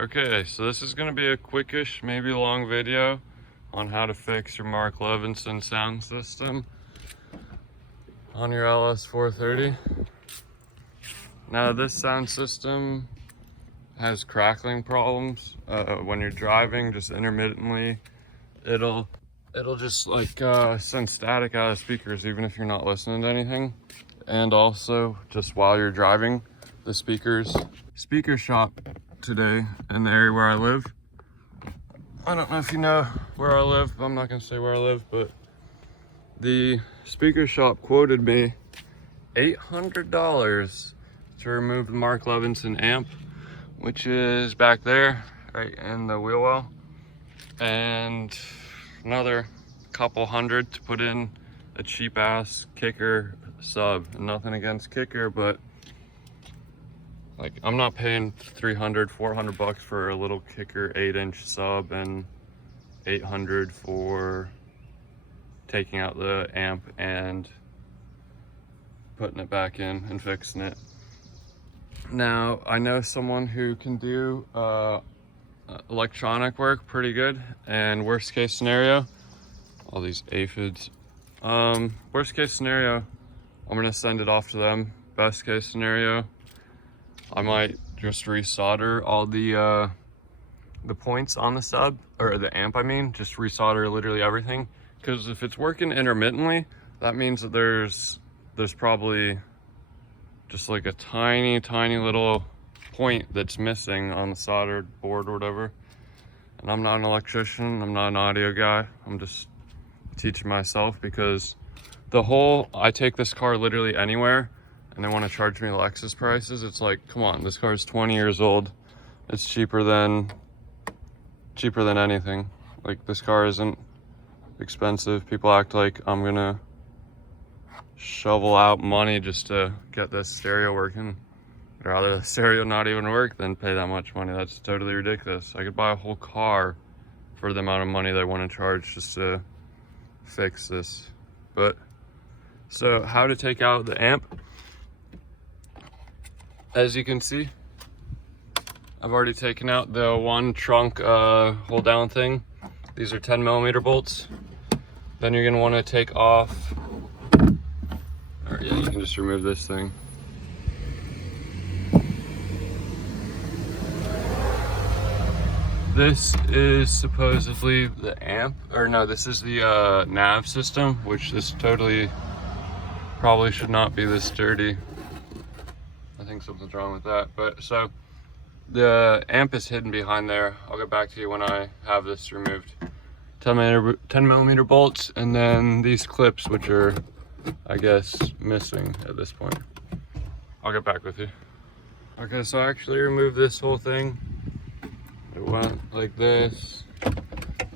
Okay, so this is going to be a quickish, maybe long video on how to fix your Mark Levinson sound system on your LS430. Now this sound system has crackling problems when you're driving, just intermittently. It'll just like send static out of speakers even if you're not listening to anything. And also just while you're driving, the speaker shop today in the area where I live. I don't know if you know where I live, but I'm not gonna say where I live, but the speaker shop quoted me $800 to remove the Mark Levinson amp, which is back there, right in the wheel well, and another couple hundred to put in a cheap ass kicker sub. Nothing against kicker, but like, I'm not paying 300, 400 bucks for a little kicker 8-inch sub and 800 for taking out the amp and putting it back in and fixing it. Now, I know someone who can do electronic work pretty good, and worst case scenario, all these aphids. Worst case scenario, I'm gonna send it off to them. Best case scenario, I might just resolder all the points on the sub, or the amp I mean, just resolder literally everything. Because if it's working intermittently, that means that there's probably just like a tiny little point that's missing on the soldered board or whatever. And I'm not an electrician, I'm not an audio guy, I'm just teaching myself, because I take this car literally anywhere and they want to charge me Lexus prices. It's like, come on, this car is 20 years old. It's cheaper than anything. Like, this car isn't expensive. People act like I'm gonna shovel out money just to get this stereo working. I'd rather the stereo not even work than pay that much money. That's totally ridiculous. I could buy a whole car for the amount of money they want to charge just to fix this. But so how to take out the amp? As you can see, I've already taken out the one trunk hold down thing. These are 10mm bolts. Then you're gonna want to take off, or yeah, you can just remove this thing. This is supposedly the amp, or no, this is the nav system, which this totally probably should not be this dirty. I think something's wrong with that. But so the amp is hidden behind there. I'll get back to you when I have this removed. 10mm bolts, and then these clips, which are, I guess, missing at this point. I'll get back with you. Okay, so I actually removed this whole thing. It went like this.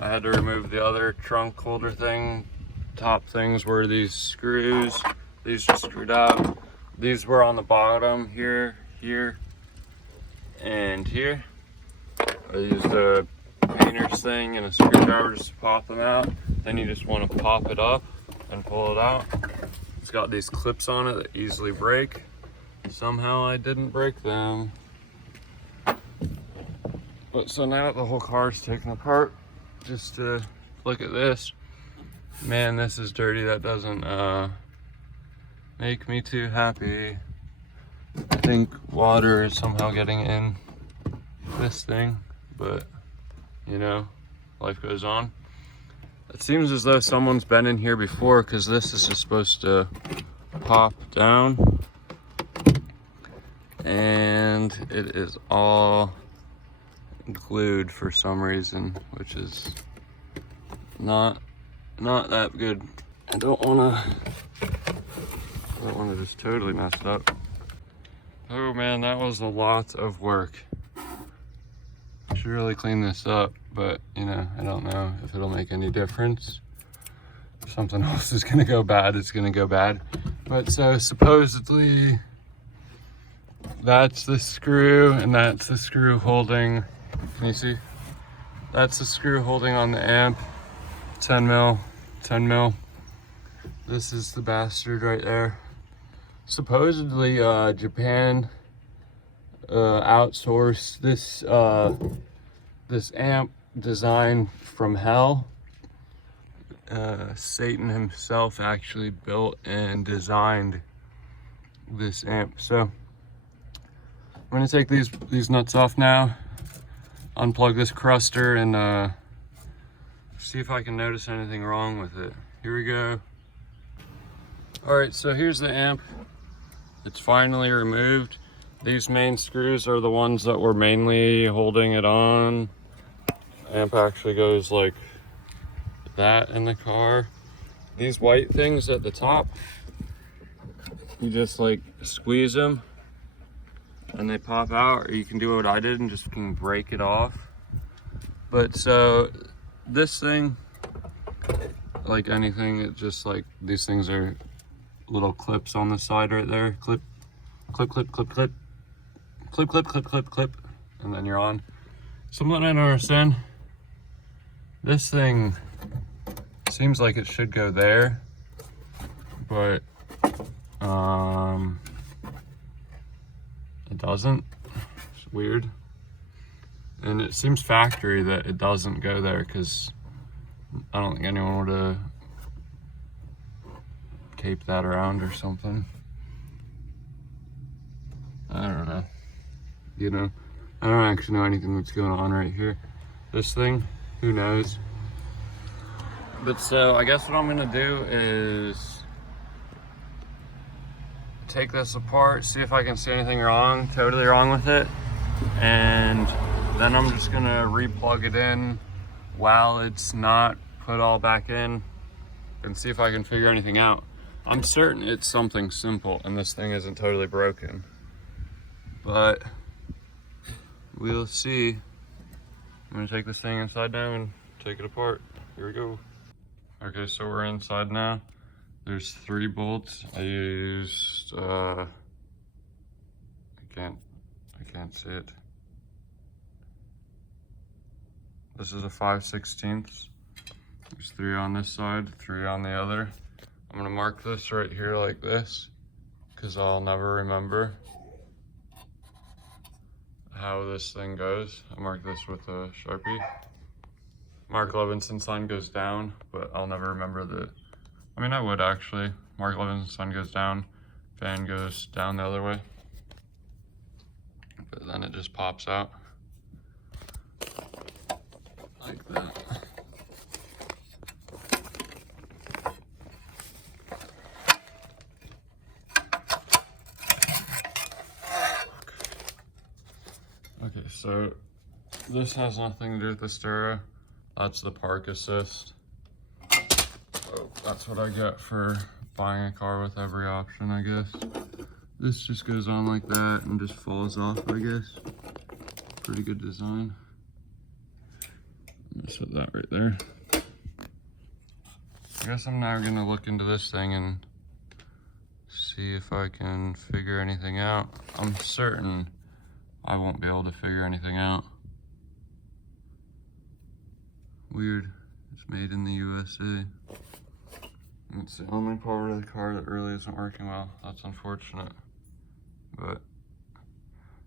I had to remove the other trunk holder thing. Top things were these screws. These just screwed out. These were on the bottom here, here, and here. I used a painter's thing and a screwdriver just to pop them out. Then you just want to pop it up and pull it out. It's got these clips on it that easily break. Somehow I didn't break them. But so now that the whole car is taken apart, just to look at this. Man, this is dirty. That doesn't make me too happy. I think water is somehow getting in this thing, but you know, life goes on. It seems as though someone's been in here before, because this is just supposed to pop down, and it is all glued for some reason, which is not that good. I don't want to just totally mess it up. Oh man, that was a lot of work. I should really clean this up, but you know, I don't know if it'll make any difference. If something else is gonna go bad, it's gonna go bad. But so supposedly that's the screw, and that's the screw holding, can you see? That's the screw holding on the amp. 10 mil. This is the bastard right there. Supposedly Japan outsource this amp design from hell. Satan himself actually built and designed this amp. So I'm gonna take these nuts off now, unplug this cruster, and see if I can notice anything wrong with it. Here we go. All right, so here's the amp. It's finally removed. These main screws are the ones that were mainly holding it on. The amp actually goes like that in the car. These white things at the top, you just like squeeze them and they pop out, or you can do what I did and just fucking break it off. But so this thing, like anything, it just like, these things are little clips on the side right there. Clip, clip, clip, clip, clip, clip, clip, clip, clip, clip, and then you're on. Something I don't understand. This thing seems like it should go there, but it doesn't. It's weird. And it seems factory that it doesn't go there, because I don't think anyone would have taped that around or something. I don't know. You know, I don't actually know anything that's going on right here. This thing, who knows? But so I guess what I'm gonna do is take this apart, see if I can see anything wrong, totally wrong with it, and then I'm just gonna re-plug it in while it's not put all back in and see if I can figure anything out. I'm certain it's something simple and this thing isn't totally broken, but we'll see. I'm gonna take this thing inside now and take it apart. Here we go. Okay, so we're inside now. There's 3 bolts. I used, I can't see it. This is a 5/16. There's 3 on this side, 3 on the other. I'm gonna mark this right here like this, because I'll never remember how this thing goes. I mark this with a Sharpie. Mark Levinson sign goes down, but I'll never remember I mean, I would actually. Mark Levinson sign goes down, fan goes down the other way. But then it just pops out. Like that. Okay, so this has nothing to do with the stereo. That's the park assist. So that's what I get for buying a car with every option, I guess. This just goes on like that and just falls off, I guess. Pretty good design. I'm gonna set that right there. I guess I'm now gonna look into this thing and see if I can figure anything out. I'm certain I won't be able to figure anything out. Weird. It's made in the USA. It's the only part of the car that really isn't working well. That's unfortunate. But,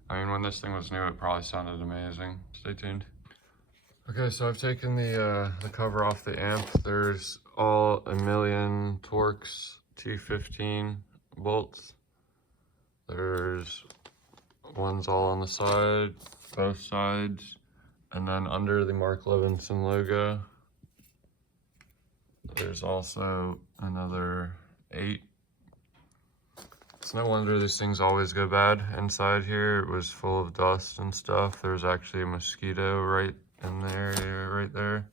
I mean, when this thing was new, it probably sounded amazing. Stay tuned. Okay, so I've taken the cover off the amp. There's all 1,000,000 Torx T15 bolts. There's ones all on the side, both sides, and then under the Mark Levinson logo, there's also another 8. It's no wonder these things always go bad. Inside here, it was full of dust and stuff. There's actually a mosquito right in the area right there.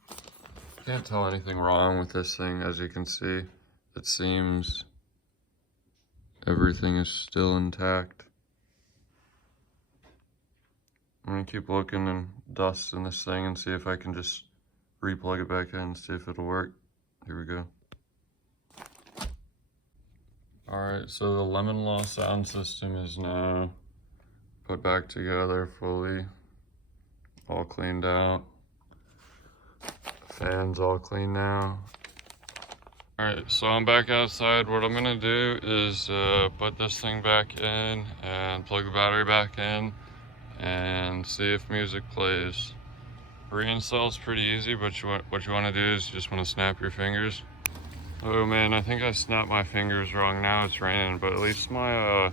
Can't tell anything wrong with this thing, as you can see. It seems everything is still intact. I'm gonna keep looking and dust in this thing and see if I can just re-plug it back in and see if it'll work. Here we go. Alright, so the Lemon Law sound system is now put back together fully. All cleaned out. Fans all clean now. Alright, so I'm back outside. What I'm gonna do is put this thing back in and plug the battery back in and see if music plays. Reinstall is pretty easy, but what you want to do is you just want to snap your fingers. Oh man, I think I snapped my fingers wrong. Now it's raining, but at least my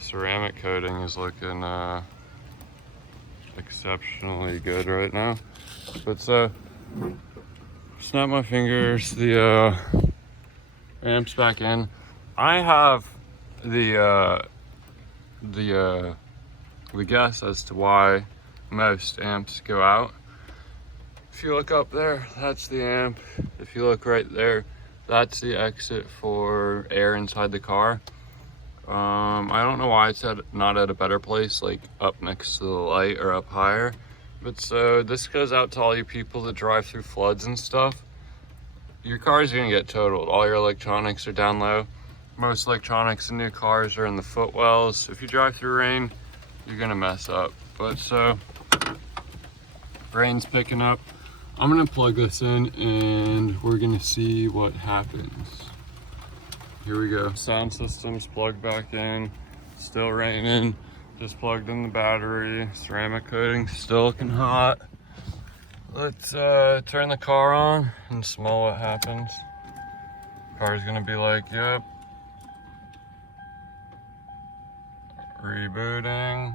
ceramic coating is looking exceptionally good right now. But so, snap my fingers, the amp's back in. I have the guess as to why most amps go out. If you look up there, that's the amp. If you look right there, that's the exit for air inside the car. I don't know why it's not at a better place, like up next to the light or up higher. But so this goes out to all you people that drive through floods and stuff. Your car is gonna get totaled. All your electronics are down low. Most electronics in new cars are in the footwells. If you drive through rain, you're gonna mess up. But so, rain's picking up. I'm gonna plug this in and we're gonna see what happens. Here we go. Sound system's plugged back in. Still raining. Just plugged in the battery. Ceramic coating still looking hot. Let's turn the car on and smell what happens. Car's gonna be like, yep. Rebooting.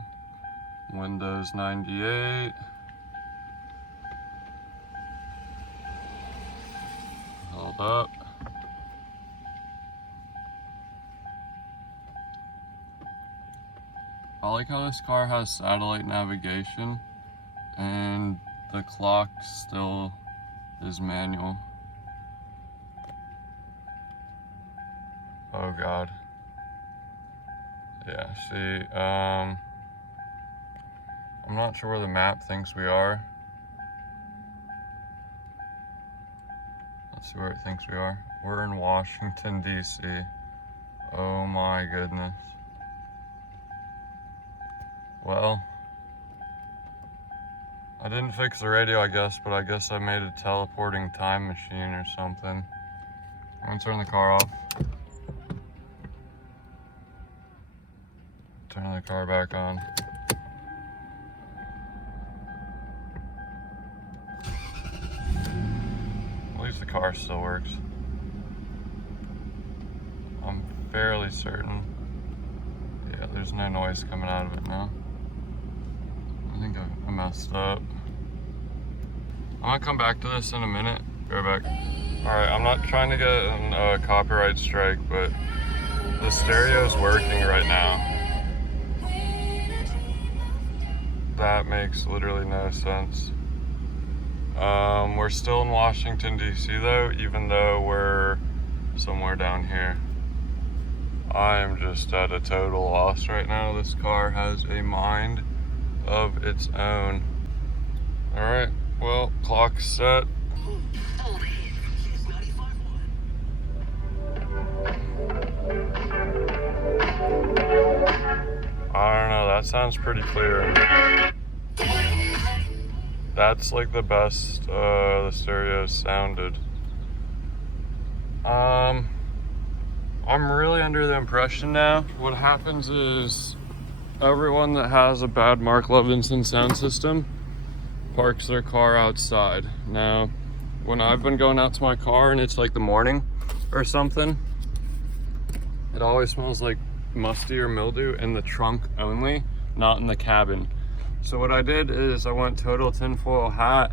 Windows 98. Hold up. I like how this car has satellite navigation and the clock still is manual. Oh God. Yeah, see, I'm not sure where the map thinks we are. Let's see where it thinks we are. We're in Washington, D.C. Oh my goodness. Well, I didn't fix the radio, I guess, but I guess I made a teleporting time machine or something. I'm gonna turn the car off. Turn the car back on. At least the car still works. I'm fairly certain. Yeah, there's no noise coming out of it now. I think I messed up. I'm gonna come back to this in a minute. Be right back. Alright, I'm not trying to get a copyright strike, but the stereo's working right now. That makes literally no sense. We're still in Washington, D.C. though, even though we're somewhere down here. I am just at a total loss right now. This car has a mind of its own. Alright, well, clock's set. I don't know, that sounds pretty clear. That's like the best the stereo sounded. I'm really under the impression now, what happens is everyone that has a bad Mark Levinson sound system parks their car outside. Now, when I've been going out to my car and it's like the morning or something, it always smells like musty or mildew in the trunk only, not in the cabin. So what I did is I went total tinfoil hat,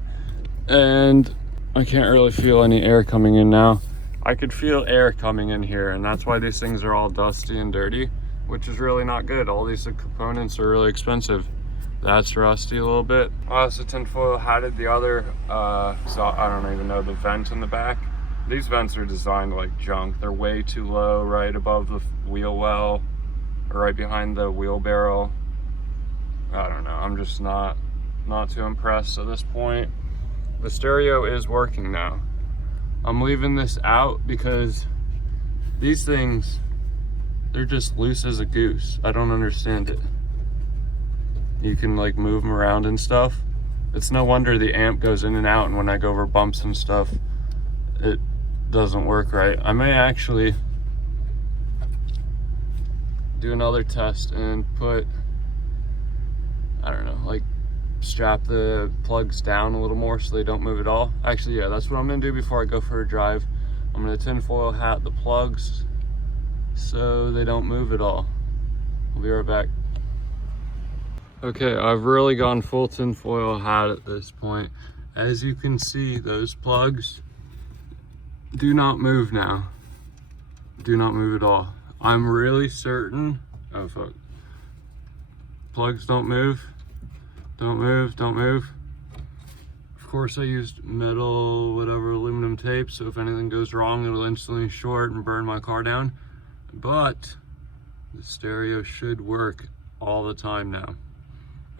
and I can't really feel any air coming in now. I could feel air coming in here, and that's why these things are all dusty and dirty, which is really not good. All these components are really expensive. That's rusty a little bit. I also tinfoil hatted the other, so I don't even know, the vent in the back. These vents are designed like junk. They're way too low, right above the wheel well, or right behind the wheel barrel. I don't know, I'm just not too impressed at this point. The stereo is working now. I'm leaving this out because these things, they're just loose as a goose. I don't understand it. You can like move them around and stuff. It's no wonder the amp goes in and out, and when I go over bumps and stuff, it doesn't work right. I may actually do another test and put I don't know, like strap the plugs down a little more so they don't move at all. Actually, yeah, that's what I'm gonna do before I go for a drive. I'm gonna tinfoil hat the plugs so they don't move at all. I'll be right back. Okay, I've really gone full tinfoil hat at this point. As you can see, those plugs do not move now. Do not move at all. I'm really certain, oh fuck. Plugs don't move. Don't move, don't move. Of course I used metal, whatever, aluminum tape, so if anything goes wrong, it'll instantly short and burn my car down. But the stereo should work all the time now.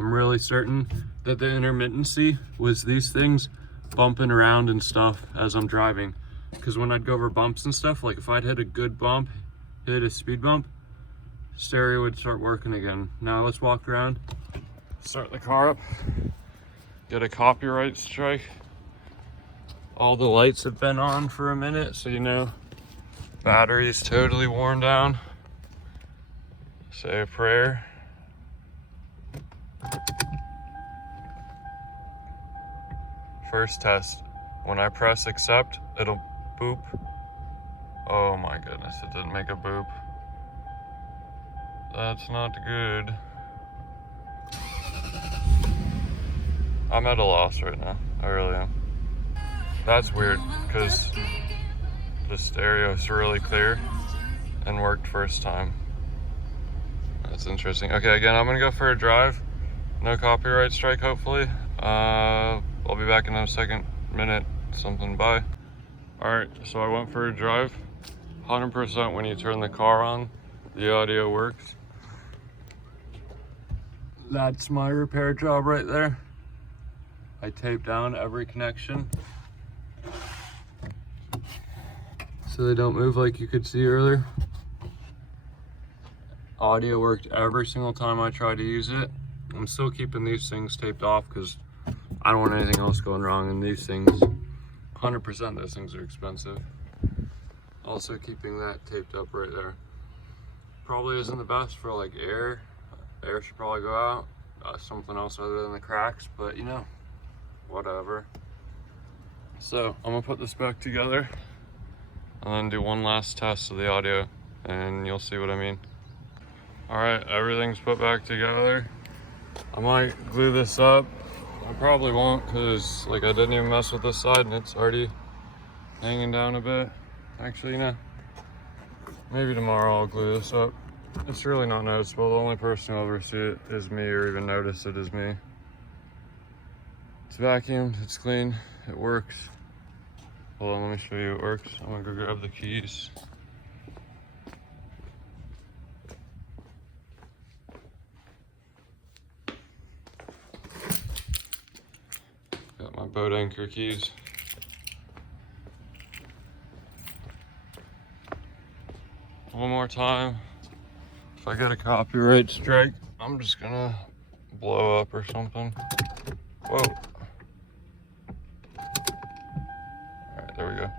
I'm really certain that the intermittency was these things bumping around and stuff as I'm driving. Because when I'd go over bumps and stuff, like if I'd hit a good bump, hit a speed bump, stereo would start working again. Now let's walk around. Start the car up, get a copyright strike. All the lights have been on for a minute, so you know battery's totally worn down. Say a prayer. First test, when I press accept, it'll boop. Oh my goodness, it didn't make a boop. That's not good. I'm at a loss right now, I really am. That's weird, because the stereo's really clear and worked first time. That's interesting. Okay, again, I'm gonna go for a drive. No copyright strike, hopefully. I'll be back in a second, minute, something, bye. All right, so I went for a drive. 100% when you turn the car on, the audio works. That's my repair job right there. I taped down every connection so they don't move like you could see earlier. Audio worked every single time I tried to use it. I'm still keeping these things taped off because I don't want anything else going wrong in these things. 100% those things are expensive. Also keeping that taped up right there. Probably isn't the best for like air. Air should probably go out. Something else other than the cracks, but you know, whatever. So I'm gonna put this back together and then do one last test of the audio and you'll see what I mean. All right, everything's put back together. I might glue this up. I probably won't because like I didn't even mess with this side and it's already hanging down a bit. Actually, no. Maybe tomorrow I'll glue this up. It's really not noticeable. The only person who'll ever see it is me or even notice it is me. It's vacuumed, it's clean, it works. Hold on, let me show you it works. I'm gonna go grab the keys. Got my boat anchor keys. One more time. If I get a copyright strike, I'm just gonna blow up or something. Whoa. Alright, there we go.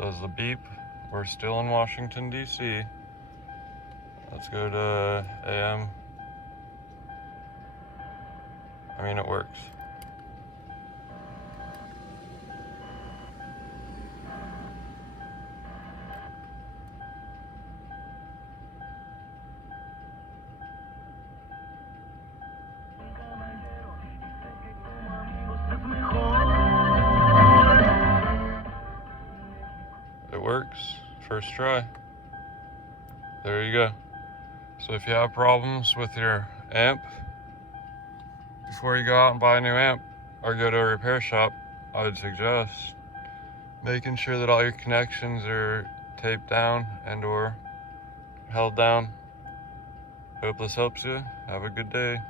Does the beep. We're still in Washington, D.C. Let's go to AM. I mean, it works. It works. First try. There you go. So if you have problems with your amp, before you go out and buy a new amp or go to a repair shop, I would suggest making sure that all your connections are taped down and or held down. Hope this helps you. Have a good day.